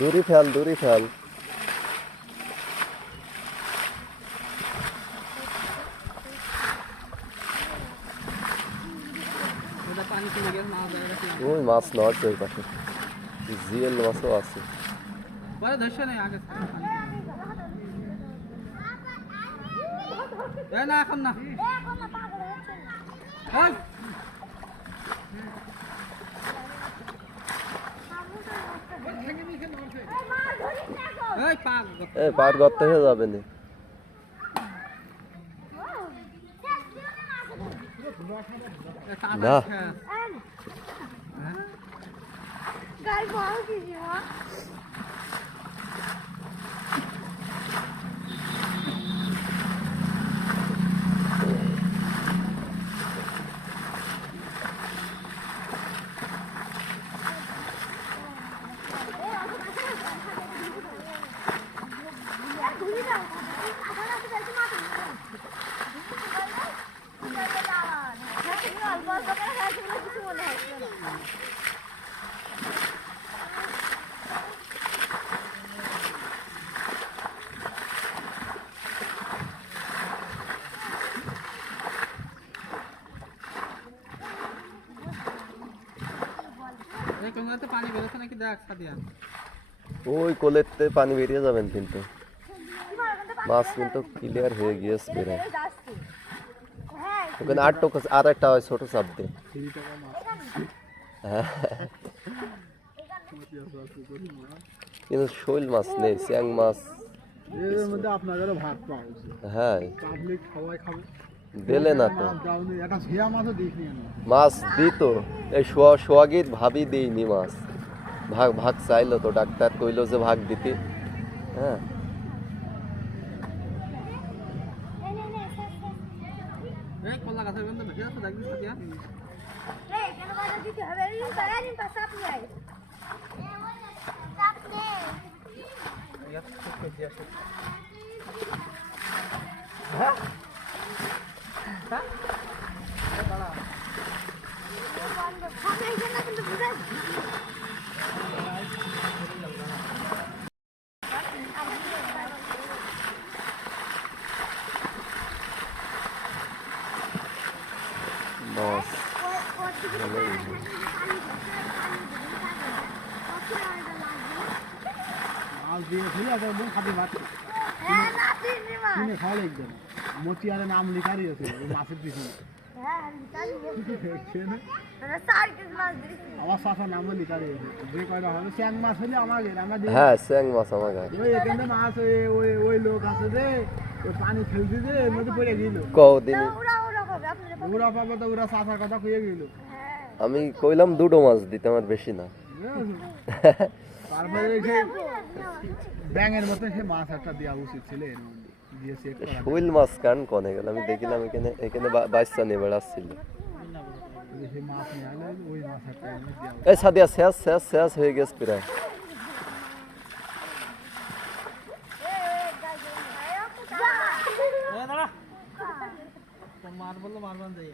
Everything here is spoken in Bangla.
দূরি ফেল, দূরি ফেল। ওই মাছ নয় ওই পাশে, জিএল মাছও আছে। না এখন না পাট গর্ত হয়ে যাবে না। না পানি বেরোচ্ছে নাকি দেখ সাদিয়া। ওই কোলেতে পানি বেরিয়ে যাবেন কিন্তু মাছ কিন্তু ক্লিয়ার হয়ে গিয়েছে বেড়ে। ওখানে আর একটা হয় ছোট চাপ দিয়ে। হ্যাঁ কিন্তু শৈল মাছ নেই, চ্যাং মাছ। হ্যাঁ দিলে না তো মাছ দিত, এই সোয়াগির ভাবি দিইনি মাছ। ভাগ ভাগ চাইলো তো, ডাক্তার কইলো যে ভাগ দিতে। হ্যাঁ মাছ মতিয়ারে নাম লিখা দিয়েছে মাছের পিছনে। আমার চাষার নামও লিখা দিয়েছে, যে কয়টা হবে চ্যাং মাছ হলে আমাকে হ্যাঁ চ্যাং মাছ আমাকে এখানে মাছ ওই লোক আছে যে ওই পানি ফেলতে যে এর মধ্যে পড়ে গেল। কদিন ওরা পাবে তো ওরা চাষার কথা কয়ে গেল। আমি কইলাম দুটো মাছ দিতে, আমার বেশি না। তারপরে ব্যাঙের মতো সে মাছ একটা দেওয়া উচিত ছিল এর মধ্যে। শৈল মাছ কান কনে গেল, আমি দেখিলাম এখানে এখানে বাচ্চা নিয়ে বেড়াচ্ছিল। এই সাদিয়া শেষ শেষ শেষ হয়ে গেছে প্রায়। মার বললো মারবান যাই।